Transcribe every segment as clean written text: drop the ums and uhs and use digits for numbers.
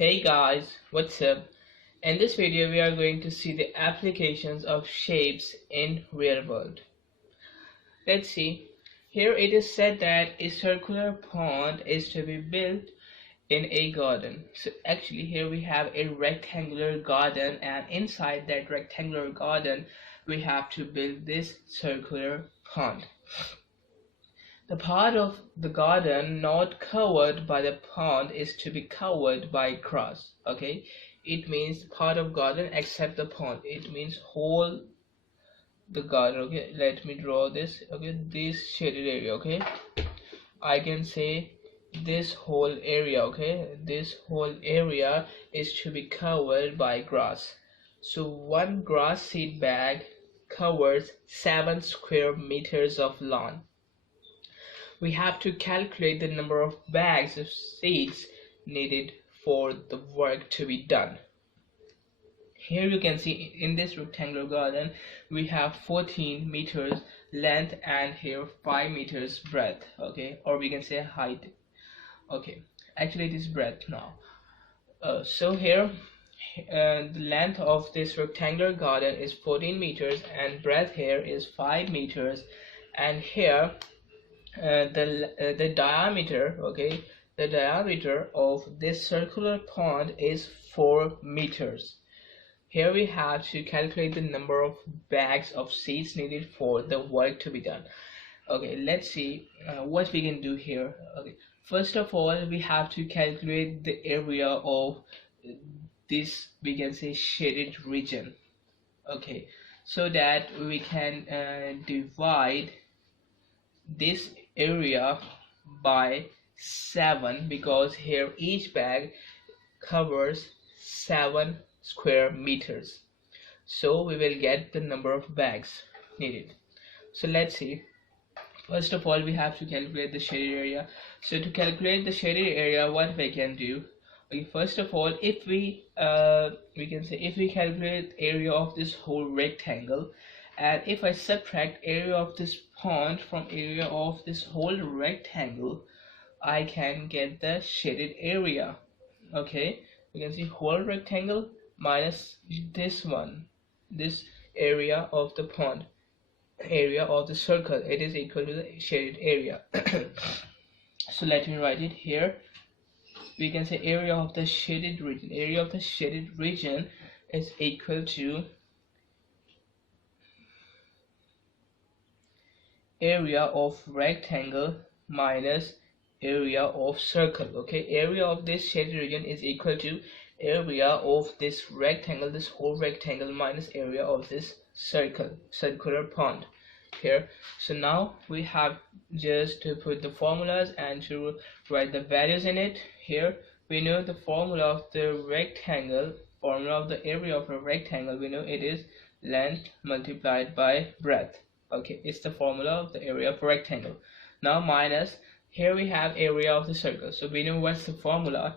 Hey guys, what's up? In this video we are going to see the applications of shapes in real world. Let's see. Here it is said that a circular pond is to be built in a garden. So actually here we have a rectangular garden, and inside that rectangular garden we have to build this circular pond. The part of the garden not covered by the pond is to be covered by grass. Okay, it means part of garden except the pond. It means whole the garden. Okay, let me draw this. Okay, this shaded area. Okay, I can say this whole area. Okay, this whole area is to be covered by grass. So one grass seed bag covers 7 square meters of lawn. We have to calculate the number of bags of seeds needed for the work to be done. Here you can see in this rectangular garden we have 14 meters length and here 5 meters breadth. Okay, or we can say height. Okay, actually it is breadth now. So here the length of this rectangular garden is 14 meters and breadth here is 5 meters, and here the diameter, okay, the diameter of this circular pond is 4 meters. Here we have to calculate the number of bags of seeds needed for the work to be done. Okay, let's see what we can do here. Okay, first of all we have to calculate the area of this, we can say, shaded region. Okay, so that we can divide this area by 7, because here each bag covers 7 square meters, so we will get the number of bags needed. So let's see. First of all we have to calculate the shaded area. So to calculate the shaded area, what we can do, okay, first of all if we can say, if we calculate area of this whole rectangle, and if I subtract area of this pond from area of this whole rectangle, I can get the shaded area. Okay, you can see whole rectangle minus this one, this area of the pond, area of the circle, it is equal to the shaded area. So let me write it here. We can say area of the shaded region, area of the shaded region is equal to area of rectangle minus area of circle. Okay, area of this shaded region is equal to area of this rectangle, this whole rectangle, minus area of this circular pond here. So now we have just to put the formulas and to write the values in it. Here we know the formula of the rectangle, formula of the area of a rectangle, we know it is length multiplied by breadth. Okay, it's the formula of the area of a rectangle. Now minus, here we have area of the circle, so we know what's the formula.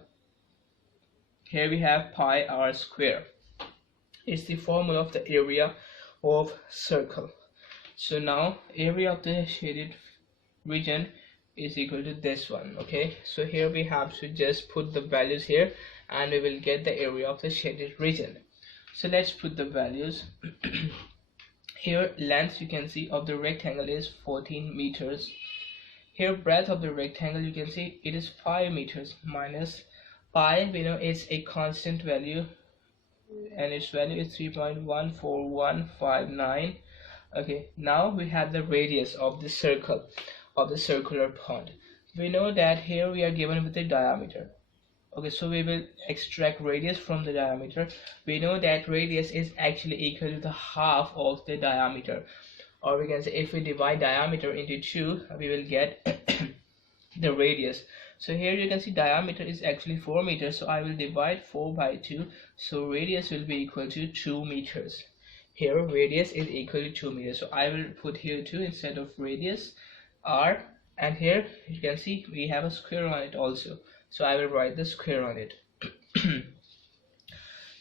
Here we have pi r square. It's the formula of the area of circle. So now area of the shaded region is equal to this one. Okay, so here we have to just put the values here and we will get the area of the shaded region. So let's put the values. Here length, you can see, of the rectangle is 14 meters. Here breadth of the rectangle, you can see it is 5 meters, minus pi, we know it's a constant value and its value is 3.14159. okay, now we have the radius of the circle, of the circular pond. We know that here we are given with the diameter. Okay, so we will extract radius from the diameter. We know that radius is actually equal to the half of the diameter, or we can say if we divide diameter into 2 we will get the radius. So here you can see diameter is actually 4 meters, so I will divide 4 by 2, so radius will be equal to 2 meters. Here radius is equal to 2 meters, so I will put here 2 instead of radius r, and here you can see we have a square on it also, so I will write the square on it.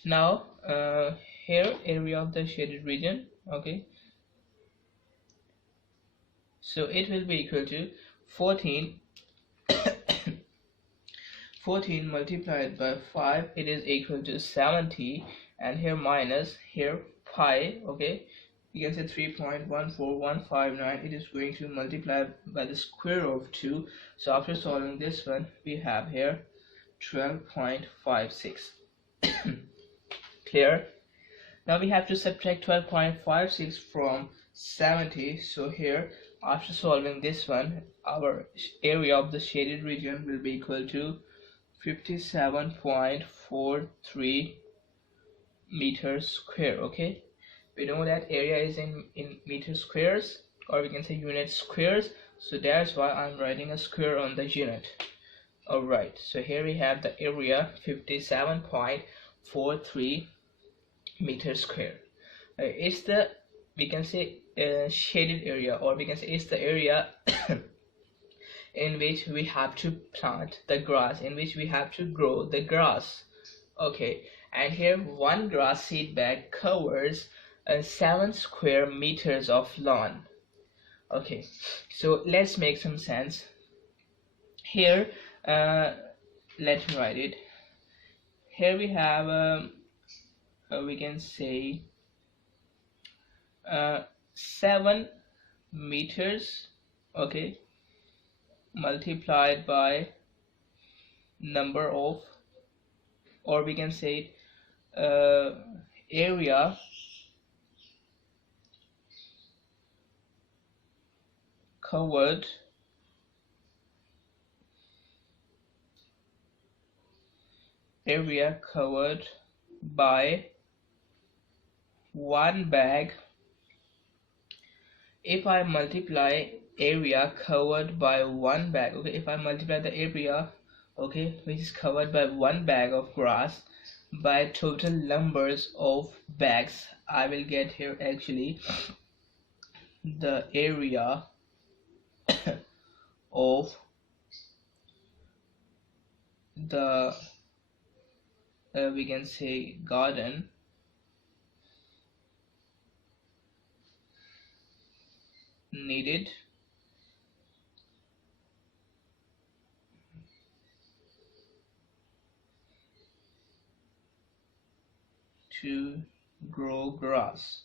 Now here area of the shaded region, okay, so it will be equal to 14 14 multiplied by 5, it is equal to 70, and here minus, here pi, okay, you can say 3.14159. It is going to multiply by the square of 2. So after solving this one, we have here 12.56. Clear? Now we have to subtract 12.56 from 70. So here, after solving this one, our area of the shaded region will be equal to 57.43 meters square. Okay, we know that area is in meter squares, or we can say unit squares, so that's why I'm writing a square on the unit. Alright, so here we have the area 57.43 meters square. It's the, we can say, shaded area, or we can say it's the area in which we have to plant the grass, in which we have to grow the grass. Okay, and here one grass seed bag covers 7 square meters of lawn. Okay, so let's make some sense here. Let me write it. Here we have we can say 7 meters, okay, multiplied by number of, or we can say area covered by one bag. If I multiply area covered by one bag, okay, if I multiply the area, okay, which is covered by one bag of grass by total numbers of bags, I will get here actually the area of the we can say garden needed to grow grass.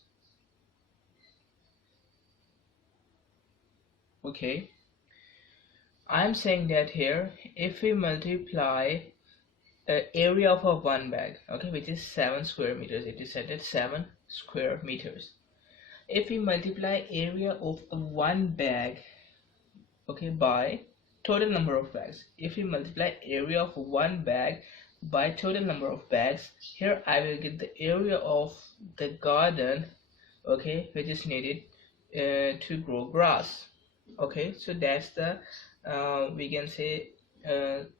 Okay, I'm saying that here if we multiply area of a one bag, okay, which is 7 square meters, it is said at 7 square meters. If we multiply area of a one bag, okay, by total number of bags, if we multiply area of one bag by total number of bags, here I will get the area of the garden, okay, which is needed to grow grass. Okay, so that's the we can say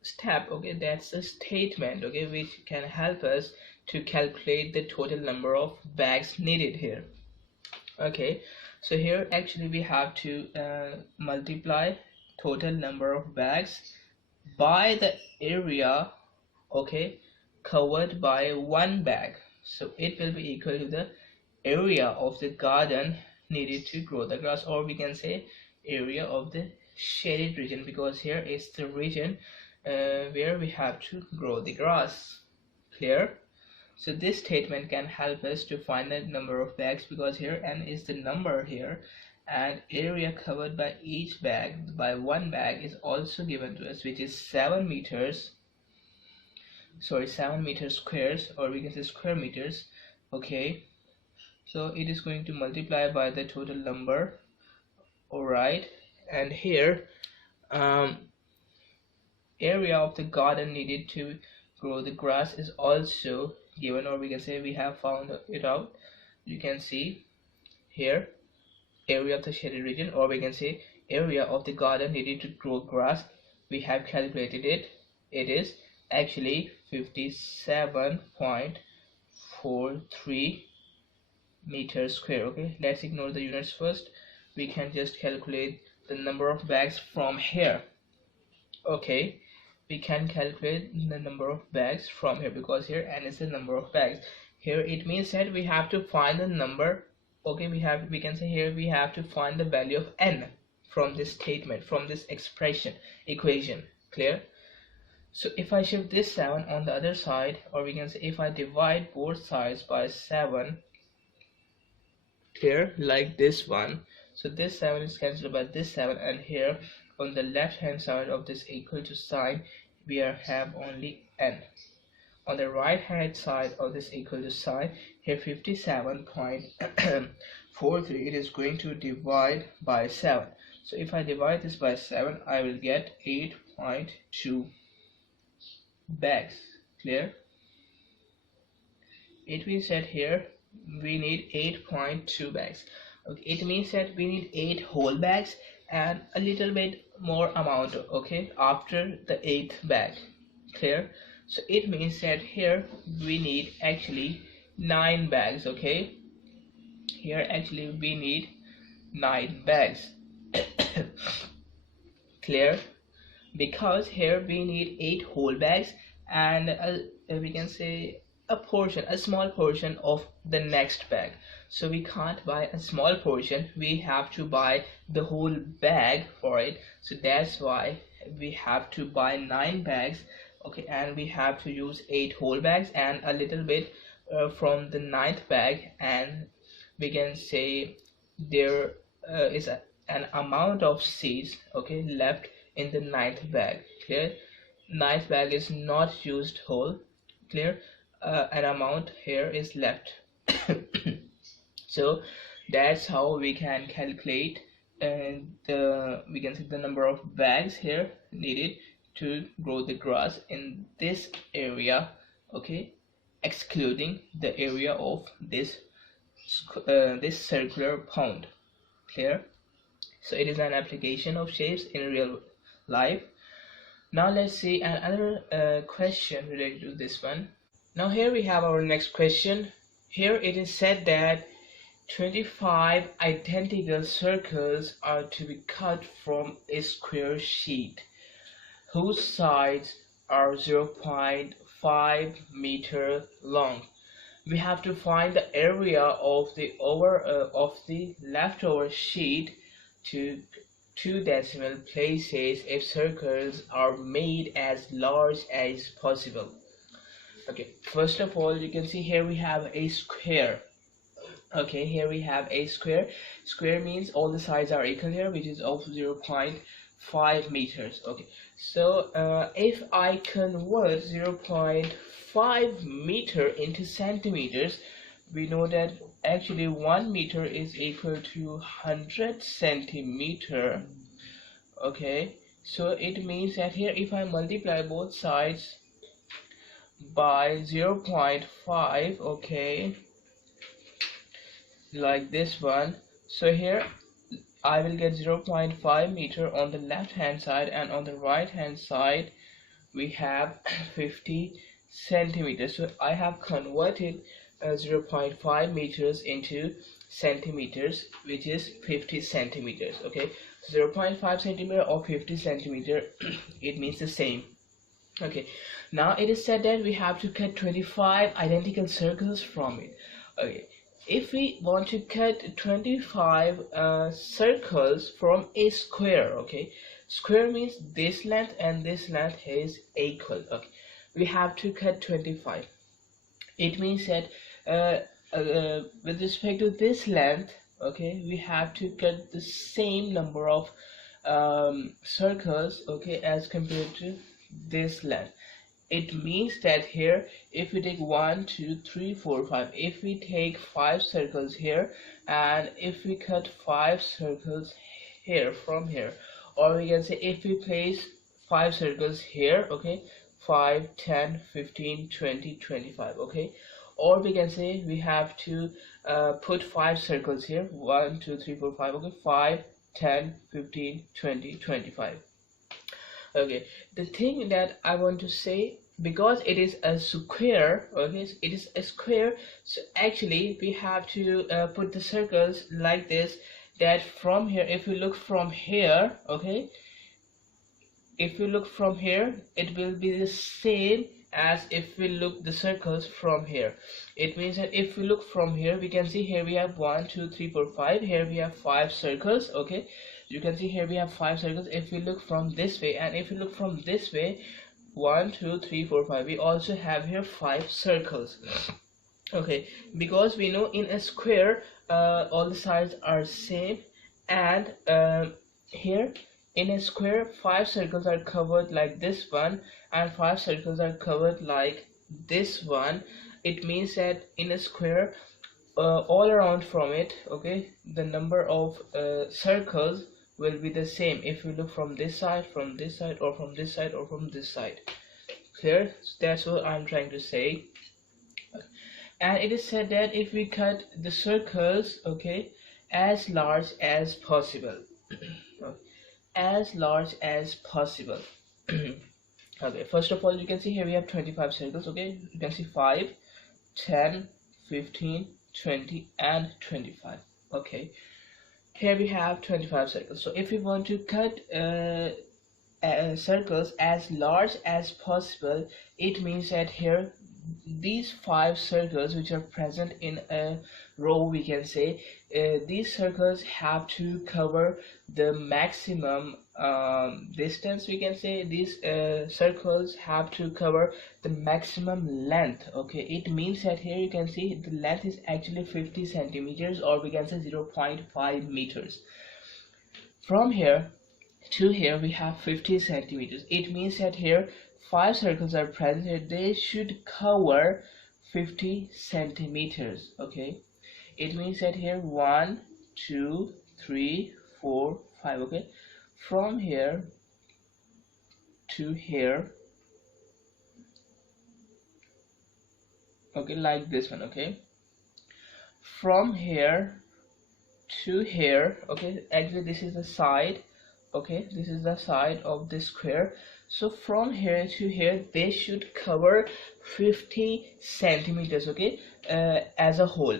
step, okay, that's a statement, okay, which can help us to calculate the total number of bags needed here. Okay, so here actually we have to multiply total number of bags by the area, okay, covered by one bag. So it will be equal to the area of the garden needed to grow the grass, or we can say area of the shaded region, because here is the region where we have to grow the grass. Clear? So this statement can help us to find the number of bags, because here n is the number here, and area covered by each bag by one bag is also given to us, which is 7 meters squares, or we can say square meters. Okay, so it is going to multiply by the total number. Alright, and here area of the garden needed to grow the grass is also given, or we can say we have found it out. You can see here area of the shaded region, or we can say area of the garden needed to grow grass. We have calculated it. It is actually 57.43 meters square. Okay, let's ignore the units first. We can just calculate the number of bags from here. Okay, we can calculate the number of bags from here, because here n is the number of bags. Here it means that we have to find the number. Okay, we can say here we have to find the value of n from this statement, from this equation. Clear? So if I shift this 7 on the other side, or we can say if I divide both sides by 7, clear, like this one, so this 7 is cancelled by this 7, and here on the left hand side of this equal to sign we have only n. On the right hand side of this equal to sign, here 57.43, it is going to divide by 7. So if I divide this by 7, I will get 8.2 bags. Clear? It means that here we need 8.2 bags. Okay, it means that we need 8 whole bags and a little bit more amount, okay, after the 8th bag. Clear? So it means that here we need actually 9 bags, okay? Here actually we need 9 bags. Clear? Because here we need 8 whole bags and we can say a small portion of the next bag. So we can't buy a small portion, we have to buy the whole bag for it. So that's why we have to buy 9 bags, okay, and we have to use 8 whole bags and a little bit from the 9th bag, and we can say there is an amount of seeds, okay, left in the 9th bag. Clear? 9th bag is not used whole. Clear? An amount here is left. So that's how we can calculate we can see the number of bags here needed to grow the grass in this area, okay, excluding the area of this circular pond. Clear? So it is an application of shapes in real life. Now let's see another question related to this one. Now here we have our next question. Here it is said that 25 identical circles are to be cut from a square sheet whose sides are 0.5 meter long. We have to find the area of the leftover sheet to 2 decimal places if circles are made as large as possible. Okay, first of all, you can see here we have a square. Okay, here we have a square. Square means all the sides are equal here, which is of 0.5 meters. Okay, so if I convert 0.5 meter into centimeters, we know that actually 1 meter is equal to 100 centimeter. Okay, so it means that here if I multiply both sides by 0.5, okay, like this one, so here I will get 0.5 meter on the left hand side, and on the right hand side we have 50 centimeters. So I have converted 0.5 meters into centimeters, which is 50 centimeters. Okay, 0.5 centimeter or 50 centimeter, it means the same. Okay, now it is said that we have to cut 25 identical circles from it. Okay, if we want to cut 25 circles from a square, okay, square means this length and this length is equal. Okay, we have to cut 25. It means that with respect to this length, okay, we have to cut the same number of circles, okay, as compared to this length. It means that here if we take 1 2 3 4 5, if we take 5 circles here and if we cut 5 circles here from here, or we can say if we place 5 circles here, okay, 5 10 15 20 25, okay, or we can say we have to put 5 circles here, 1 2 3 4 5, okay, 5 10 15 20 25. Okay, the thing that I want to say, because it is a square, okay, it is a square, so actually we have to put the circles like this, that from here, if you look from here, okay, if you look from here, it will be the same as if we look the circles from here. It means that if we look from here, we can see here we have 1 2 3 4 5, here we have 5 circles, okay, you can see here we have 5 circles. If we look from this way and if we look from this way, 1 2 3 4 5. We also have here 5 circles. Okay, because we know in a square all the sides are same, and here in a square 5 circles are covered like this one, and 5 circles are covered like this one. It means that in a square all around from it, okay, the number of circles will be the same if you look from this side, from this side, or from this side, or from this side. Clear? That's what I'm trying to say. And it is said that if we cut the circles, okay, as large as possible, as large as possible. Okay, first of all, you can see here we have 25 circles. Okay, you can see 5, 10, 15, 20, and 25. Okay, here we have 25 circles. So if we want to cut circles as large as possible, it means that here these 5 circles which are present in a row, we can say these circles have to cover the maximum distance. We can say these circles have to cover the maximum length. Okay, it means that here you can see the length is actually 50 centimeters, or we can say 0.5 meters. From here to here we have 50 centimeters. It means that here 5 circles are present here, they should cover 50 centimeters. Okay, it means that here 1 2 3 4 5. Okay, from here to here, okay, like this one. Okay, from here to here, okay, actually this is the side, okay, this is the side of this square. So from here to here they should cover 50 centimeters. Okay, as a whole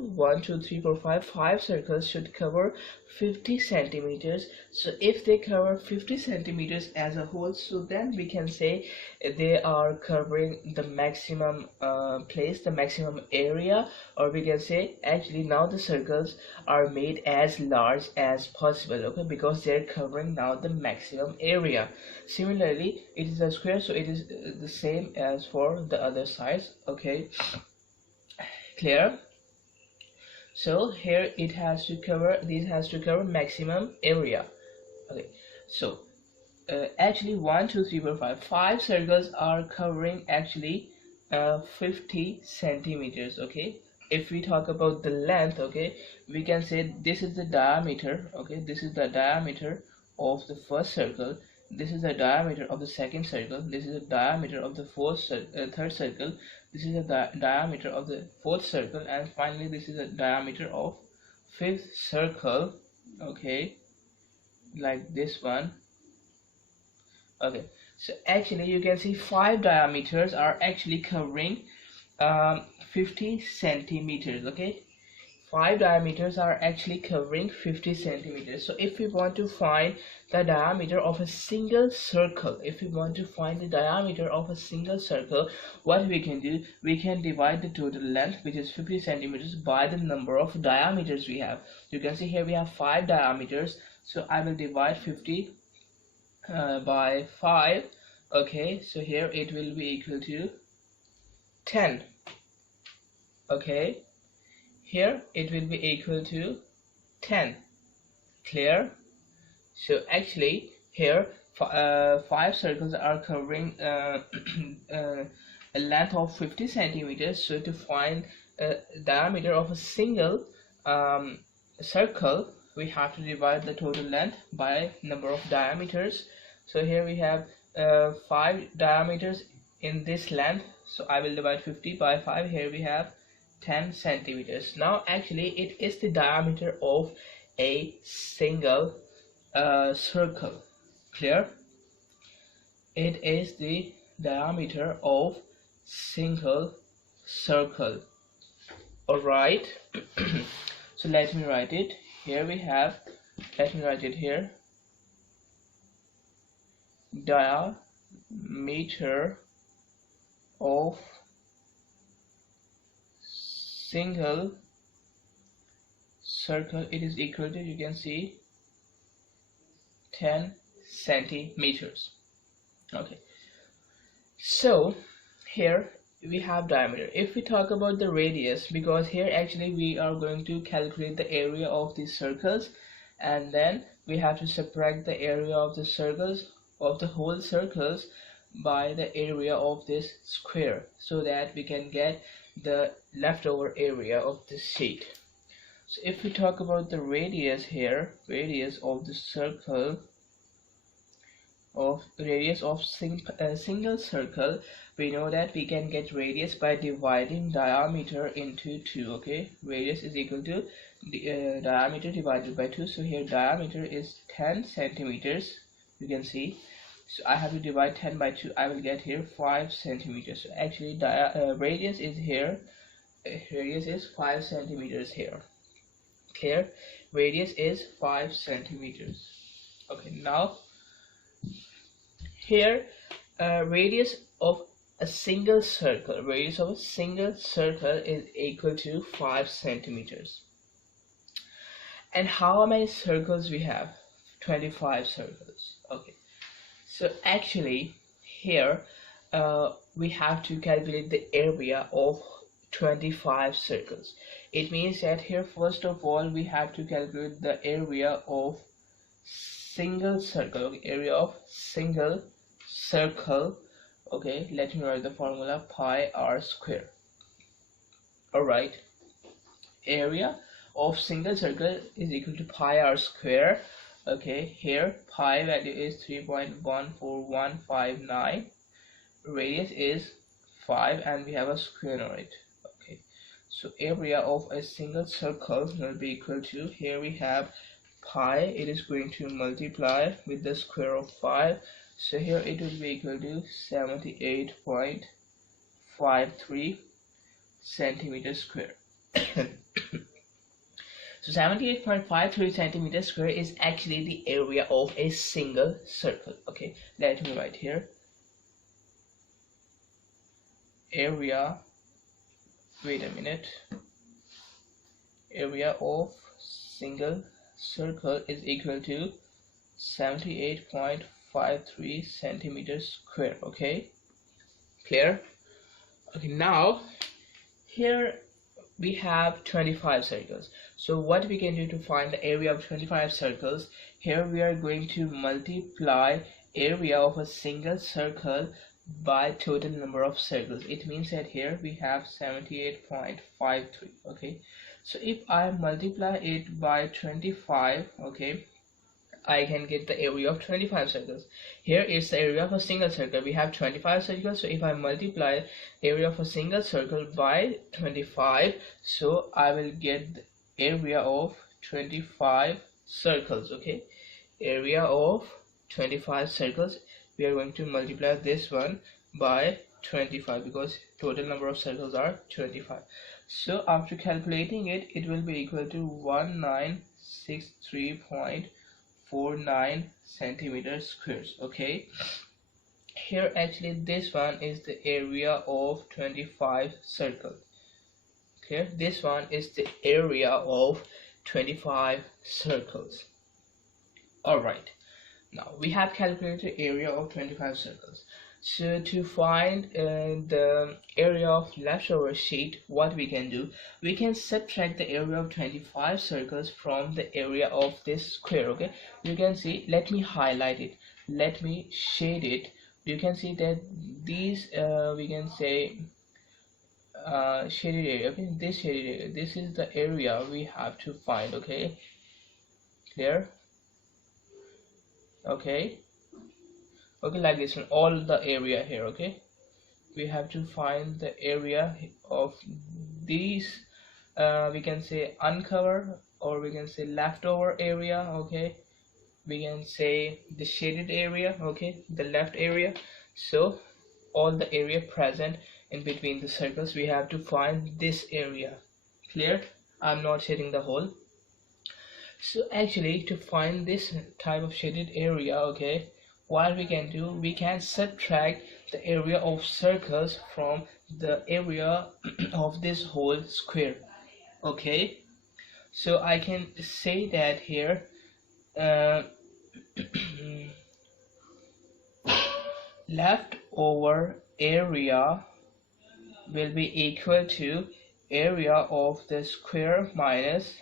1 2 3 4 5 circles should cover 50 centimeters. So if they cover 50 centimeters as a whole, so then we can say they are covering the maximum place, the maximum area, or we can say actually now the circles are made as large as possible. Okay, because they're covering now the maximum area. Similarly, it is a square, so it is the same as for the other sides. Okay, clear? So here it has to cover, this has to cover maximum area. Okay, so actually 1 2 3 4 5 circles are covering actually 50 centimeters. Okay, if we talk about the length, okay, we can say this is the diameter. Okay, this is the diameter of the first circle, this is the diameter of the second circle, this is the diameter of the third circle, this is the diameter of the fourth circle, and finally this is the diameter of fifth circle. Okay, like this one. Okay, so actually you can see 5 diameters are actually covering 50 centimeters. Okay, 5 diameters are actually covering 50 centimeters. So if we want to find the diameter of a single circle, what we can do, we can divide the total length, which is 50 centimeters, by the number of diameters we have. You can see here we have 5 diameters, so I will divide 50 by 5. Okay, so here it will be equal to 10. Okay, here it will be equal to 10. Clear? So actually here 5 circles are covering a length of 50 centimeters. So to find diameter of a single circle, we have to divide the total length by number of diameters. So here we have 5 diameters in this length, so I will divide 50 by 5. Here we have 10 centimeters. Now actually it is the diameter of a single circle. Clear? It is the diameter of single circle. Alright. So let me write it. Here we have, let me write it here, diameter of single circle, it is equal to, you can see, 10 centimeters. Okay, So here we have diameter. If we talk about the radius, because here actually we are going to calculate the area of these circles, and then we have to subtract the area of the circles, of the whole circles, by the area of this square, so that we can get the leftover area of this sheet. So if we talk about the radius here, radius of the circle, of radius of single circle, we know that we can get radius by dividing diameter into 2. Okay, radius is equal to the diameter divided by 2. So here diameter is 10 centimeters, you can see. So I have to divide 10 by 2, I will get here 5 centimeters. So actually radius is here, radius is 5 centimeters here. Clear? Radius is 5 centimeters. Okay, now here radius of a single circle, radius of a single circle is equal to 5 centimeters. And how many circles we have? 25 circles. Okay, so actually here we have to calculate the area of 25 circles. It means that here first of all we have to calculate the area of single circle. Okay, area of single circle. Okay, let me write the formula: pi r square. Alright, area of single circle is equal to pi r square. Okay, here pi value is 3.14159, radius is 5, and we have a square on it. Okay, so area of a single circle will be equal to, here we have pi, it is going to multiply with the square of 5, so here it will be equal to 78.53 centimeters square. So 78.53 centimeters square is actually the area of a single circle. Okay, let me write here. Area, wait a minute, area of single circle is equal to 78.53 centimeters square. Okay, clear? Okay, now here we have 25 circles. So what we can do to find the area of 25 circles, here we are going to multiply area of a single circle by total number of circles. It means that here we have 78.53. okay, so if I multiply it by 25, okay, I can get the area of 25 circles. Here is the area of a single circle. We have 25 circles, so if I multiply area of a single circle by 25, so I will get the area of 25 circles. Okay, area of 25 circles, we are going to multiply this one by 25 because total number of circles are 25. So after calculating it, it will be equal to 1963.49 centimeters squares. Okay, here actually this one is the area of 25 circles. Here this one is the area of 25 circles. Alright, now we have calculated area of 25 circles. So to find the area of leftover sheet, what we can do, we can subtract the area of 25 circles from the area of this square. Okay, you can see, let me highlight it, let me shade it. You can see that these we can say shaded area. Okay, this shaded area, this is the area we have to find. Okay, clear? Okay, like this one, all the area here. Okay, we have to find the area of these we can say uncover, or we can say leftover area. Okay, we can say the shaded area. Okay, the left area. So all the area present in between the circles, we have to find this area. Clear? I'm not shading the whole. So actually to find this type of shaded area, okay, what we can do, we can subtract the area of circles from the area of this whole square. Okay, so I can say that here leftover area will be equal to area of the square minus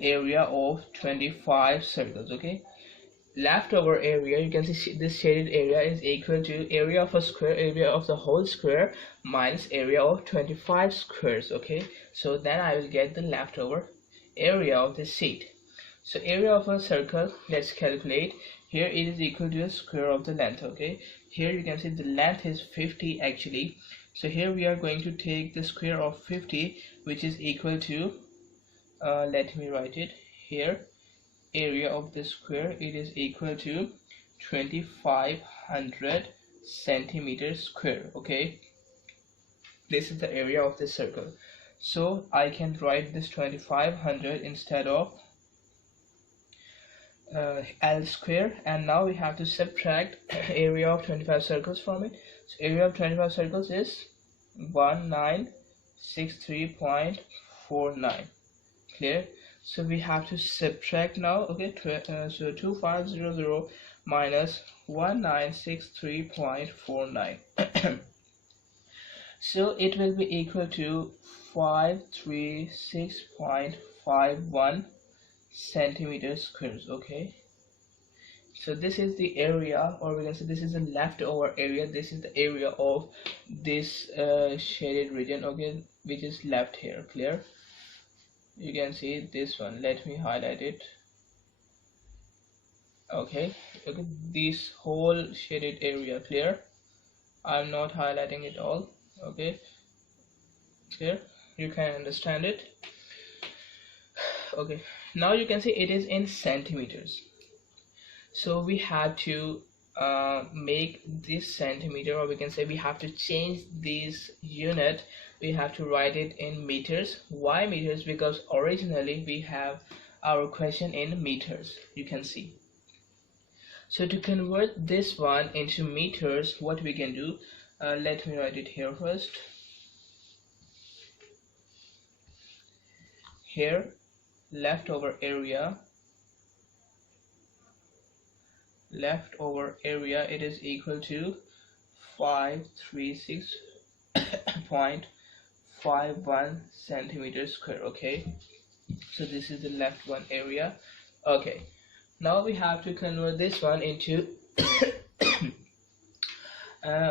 area of 25 circles. Okay, leftover area, you can see this shaded area is equal to area of a square, area of the whole square minus area of 25 squares. Okay, so then I will get the leftover area of the sheet. So area of a circle, let's calculate. Here it is equal to the square of the length. Okay, here you can see the length is 50 actually. So here we are going to take the square of 50, which is equal to let me write it here. Area of the square, it is equal to 2500 centimeters square. Okay, this is the area of the circle. So I can write this 2500 instead of L square, and now we have to subtract area of 25 circles from it. So area of 25 circles is 1963.49. clear? So we have to subtract now. Okay, so 2500 minus 1963.49. So it will be equal to 536.51 centimeters squares. Okay, so this is the area, or we can say this is the leftover area. This is the area of this shaded region, okay, which is left here. Clear? You can see this one. Let me highlight it. Okay, this whole shaded area. Clear? I'm not highlighting it all. Okay, clear? You can understand it. Okay, now you can see it is in centimeters. So we have to make this centimeter, or we can say we have to change this unit. We have to write it in meters. Why meters? Because originally we have our question in meters, you can see. So to convert this one into meters, what we can do, let me write it here first. Here, leftover area, it is equal to 536.51 centimeters square. Okay, so this is the left one area. Okay, now we have to convert this one into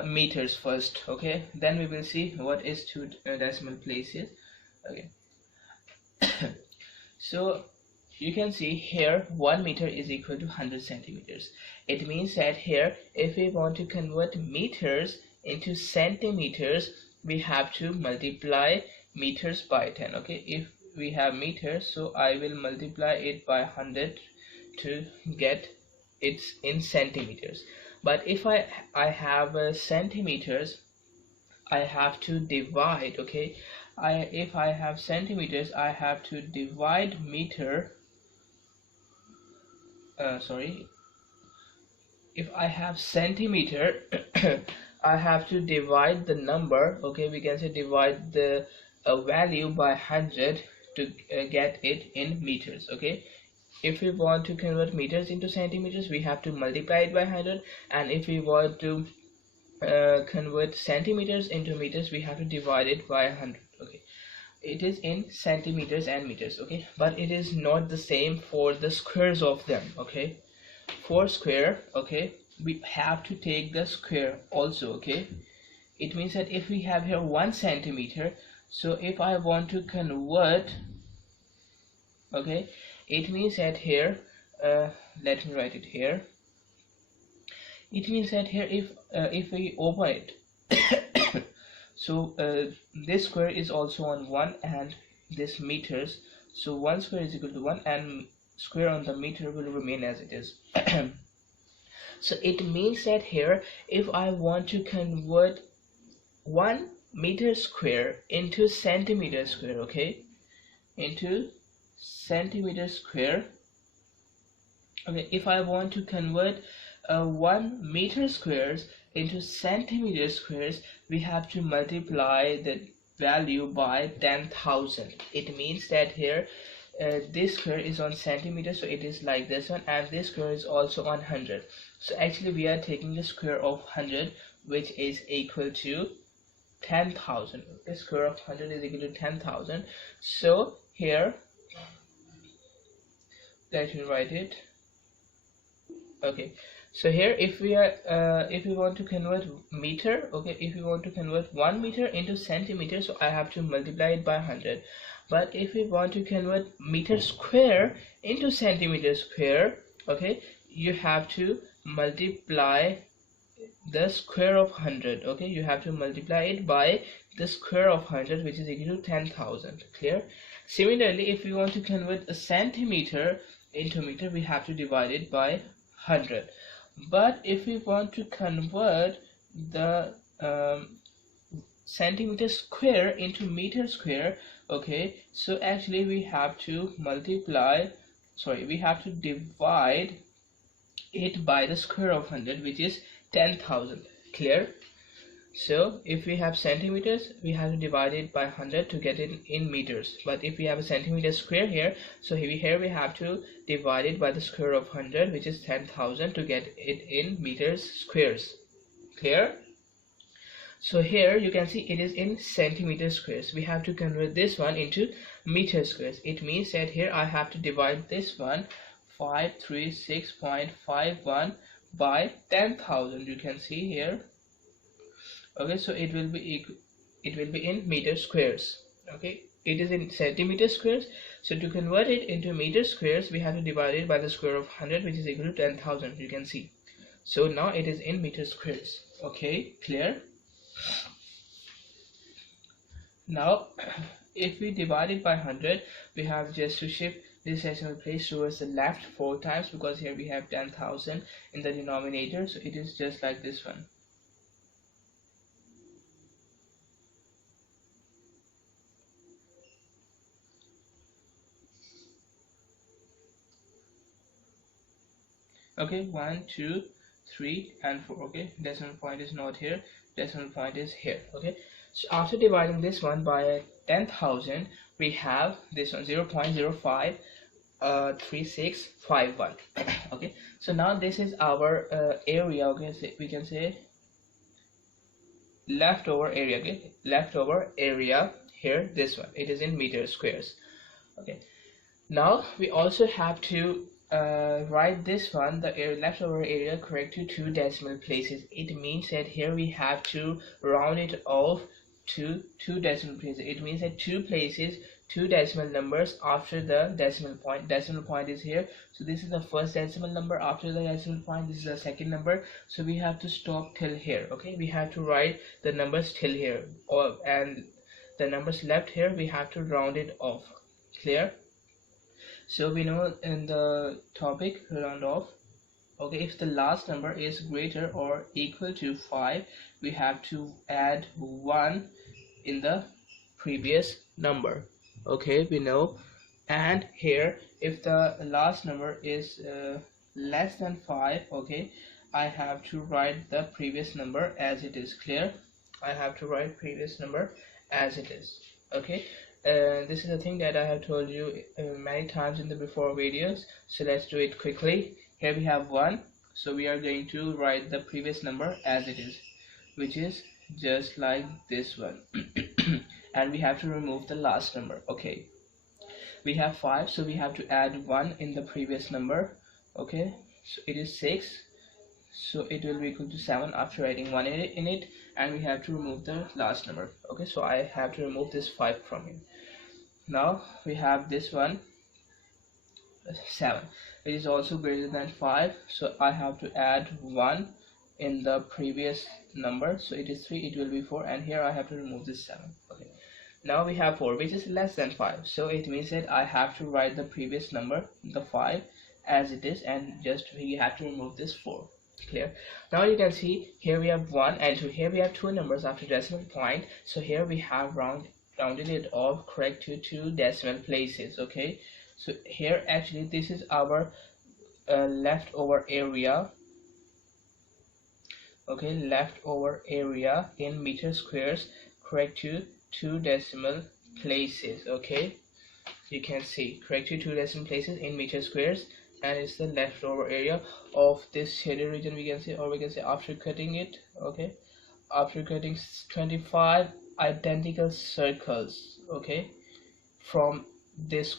meters first. Okay, then we will see what is two decimal places. Okay, so you can see here 1 meter is equal to 100 centimeters. It means that here, if we want to convert meters into centimeters, we have to multiply meters by 10. Okay, if we have meters, so I will multiply it by 100 to get it in centimeters. But if I have centimeters, I have to divide. Okay, if I have centimeters, I have to divide meter. If I have centimeter, I have to divide the number. Okay, we can say divide the value by 100 to get it in meters. Okay, if we want to convert meters into centimeters, we have to multiply it by 100, and if we want to convert centimeters into meters, we have to divide it by 100. Okay, it is in centimeters and meters. Okay, but it is not the same for the squares of them. Okay, for square, okay, we have to take the square also. Okay, it means that if we have here 1 centimeter, so if I want to convert, okay, it means that here let me write it here. It means that here if we open it so this square is also on 1 and this meters, so 1 square is equal to 1 and square on the meter will remain as it is. So it means that here, if I want to convert 1 meter square into centimeter square, okay, into centimeter square, okay, if I want to convert 1 meter squares into centimeter squares, we have to multiply the value by 10,000. It means that here this square is on centimeters, so it is like this one, and this square is also on 100. So actually we are taking the square of 100, which is equal to 10,000. The square of 100 is equal to 10,000. So here, let me write it. Okay, so here if we are if we want to convert meter, okay, if we want to convert 1 meter into centimeter, so I have to multiply it by 100. But if we want to convert meter square into centimeter square, okay, you have to multiply the square of 100. Okay, you have to multiply it by the square of 100, which is equal to 10,000. Clear? Similarly, if we want to convert a centimeter into meter, we have to divide it by 100. But if we want to convert the centimeter square into meter square, okay, so actually we have to we have to divide it by the square of 100, which is 10,000. Clear? So if we have centimeters, we have to divide it by 100 to get it in meters. But if we have a centimeter square here, so here we have to divide it by the square of 100, which is 10,000, to get it in meters squares. Clear? So here you can see it is in centimeter squares. We have to convert this one into meter squares. It means that here I have to divide this one 536.51 by 10,000. You can see here. Okay, so it will be in meter squares. Okay, it is in centimeter squares, so to convert it into meter squares we have to divide it by the square of 100, which is equal to 10,000. You can see, so now it is in meter squares. Okay, clear? Now if we divide it by 100, we have just to shift this decimal place towards the left 4 times, because here we have 10,000 in the denominator, so it is just like this one. Okay, 1 2 3 and 4. Okay, decimal point is not here, decimal point is here. Okay, so after dividing this one by 10,000, we have this one 0.053651. Okay, so now this is our area. Okay, so we can say leftover area. Okay, leftover area here, this one, it is in meter squares. Okay, now we also have to write this one, the leftover area, correct to 2 decimal places. It means that here we have to round it off to 2 decimal places. It means that 2 places, 2 decimal numbers after the decimal point. Decimal point is here, so this is the first decimal number. After the decimal point, this is the second number, so we have to stop till here. Okay, we have to write the numbers till here, and the numbers left here we have to round it off. Clear? So we know in the topic round off. Okay, if the last number is greater or equal to 5, we have to add 1 in the previous number. Okay, we know. And here if the last number is less than 5, okay, I have to write the previous number as it is. Clear? I have to write previous number as it is. Okay, this is a thing that I have told you many times in the before videos, so let's do it quickly. Here we have 1, so we are going to write the previous number as it is, which is just like this one. And we have to remove the last number. Okay, we have 5, so we have to add 1 in the previous number. Okay, so it is 6, so it will be equal to 7 after adding 1 in it, and we have to remove the last number. Okay, so I have to remove this 5 from it. Now we have this one 7, it is also greater than 5, so I have to add 1 in the previous number, so it is 3, it will be 4, and here I have to remove this 7. Okay, now we have 4, which is less than 5, so it means that I have to write the previous number, the 5, as it is, and just we have to remove this 4. Clear? Now you can see here we have 1 and 2. Here we have 2 numbers after decimal point, so here we have rounded it off correct to 2 decimal places. Okay, so here actually this is our leftover area. Okay, leftover area in meter squares correct to 2 decimal places. Okay, you can see correctly 2 decimal places in meter squares, and it's the leftover area of this shaded region, we can say, or we can say after cutting it. Okay, after cutting 25 identical circles, okay, from this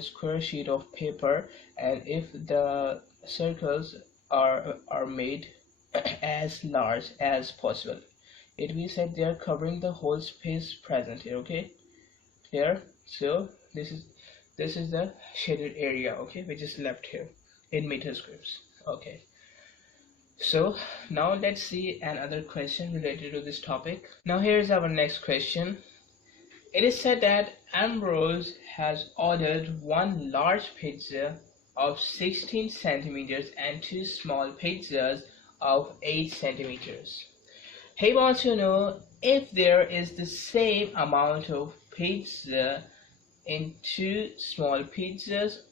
square sheet of paper, and if the circles are made as large as possible, it means that they are covering the whole space present here. Okay, here, so this is the shaded area, okay, which is left here in meter squares. Okay, so now let's see another question related to this topic. Now here is our next question. It is said that Ambrose has ordered one large pizza of 16 centimeters and two small pizzas of 8 centimeters. He wants to know if there is the same amount of pizza in two small pizzas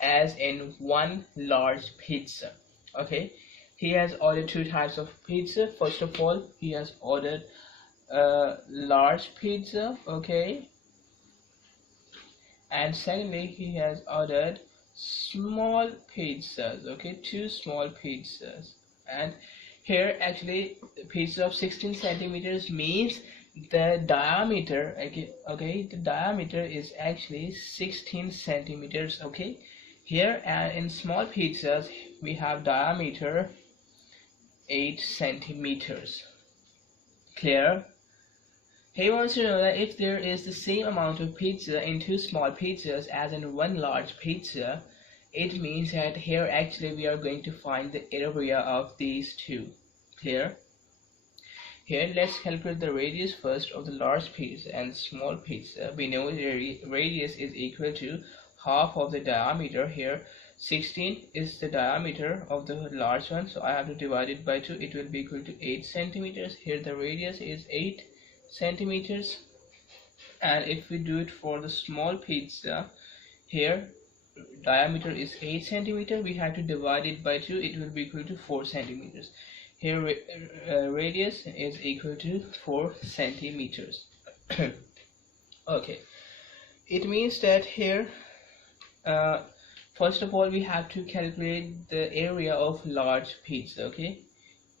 as in one large pizza. Okay, he has ordered two types of pizza. First of all, he has ordered a large pizza, okay, and secondly he has ordered small pizzas, okay, two small pizzas. And here actually pizza of 16 centimeters means the diameter, okay, the diameter is actually 16 centimeters. Okay, here and in small pizzas we have diameter 8 centimeters. Clear? He wants to know that if there is the same amount of pizza in two small pizzas as in one large pizza, it means that here actually we are going to find the area of these two. Clear? Here let's calculate the radius first of the large pizza and small pizza. We know the radius is equal to half of the diameter. Here 16 is the diameter of the large one, so I have to divide it by 2. It will be equal to 8 centimeters. Here the radius is 8 centimeters, and if we do it for the small pizza, here diameter is 8 centimeters, we have to divide it by 2. It will be equal to 4 centimeters. Here radius is equal to 4 centimeters. Okay, it means that here first of all we have to calculate the area of large pizza. Okay,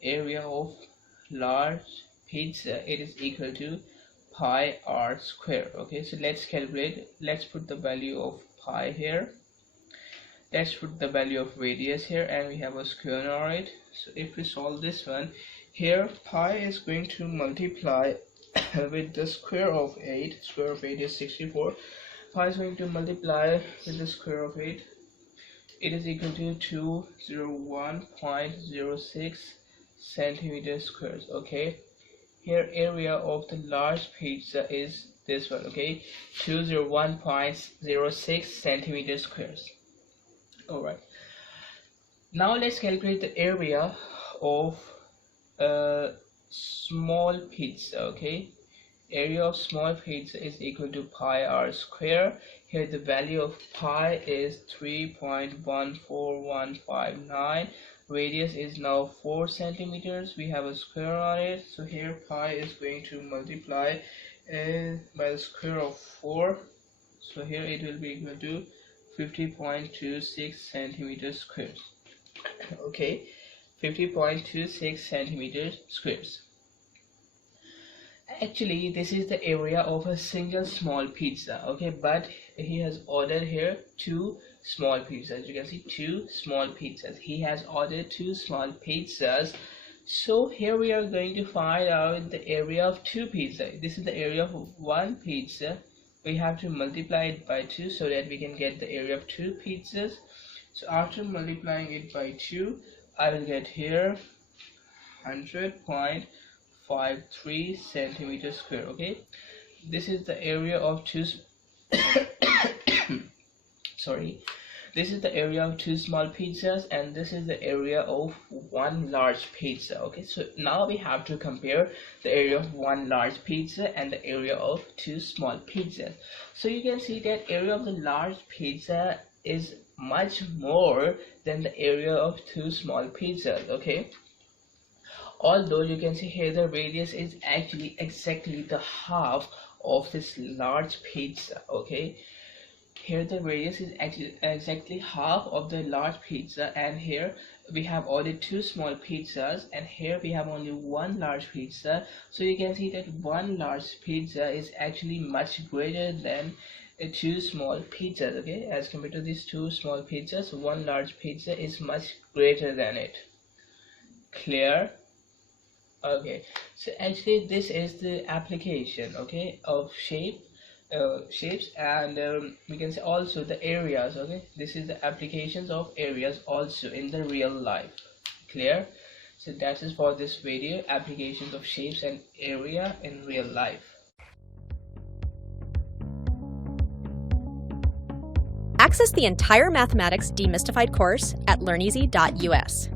area of large pizza, it is equal to pi r square. Okay, so let's calculate. Let's put the value of pi here, let's put the value of radius here, and we have a square on it. So if we solve this one, here pi is going to multiply with the square of 8. Square of 8 is 64. Pi is going to multiply with the square of 8. It is equal to 201.06 centimeters squares. Okay, here area of the large pizza is this one. Okay, 201.06 centimeters squares. Alright, now let's calculate the area of a small pizza. Okay, area of small pizza is equal to pi r square. Here the value of pi is 3.14159. Radius is now 4 centimeters. We have a square on it, so here pi is going to multiply by the square of 4. So here it will be equal to 50.26 centimeters squares. Okay, 50.26 centimeters squares. Actually this is the area of a single small pizza. Okay, but he has ordered here two small pizzas. You can see two small pizzas. He has ordered two small pizzas. So here we are going to find out the area of two pizza. This is the area of one pizza. We have to multiply it by 2 so that we can get the area of two pizzas. So after multiplying it by 2, I will get here 100.53 centimeters square. Okay, this is the area of two sorry, this is the area of two small pizzas, and this is the area of one large pizza. Okay, so now we have to compare the area of one large pizza and the area of two small pizzas. So you can see that area of the large pizza is much more than the area of two small pizzas. Okay, although you can see here the radius is actually exactly the half of this large pizza. Okay, here the radius is actually exactly half of the large pizza, and here we have only two small pizzas, and here we have only one large pizza. So you can see that one large pizza is actually much greater than two small pizzas. Okay, as compared to these two small pizzas, one large pizza is much greater than it. Clear? Okay, so actually this is the application, okay, of shapes, and we can say also the areas. Okay, this is the applications of areas also in the real life. Clear? So that is for this video, applications of shapes and area in real life. Access the entire Mathematics Demystified course at learneasy.us.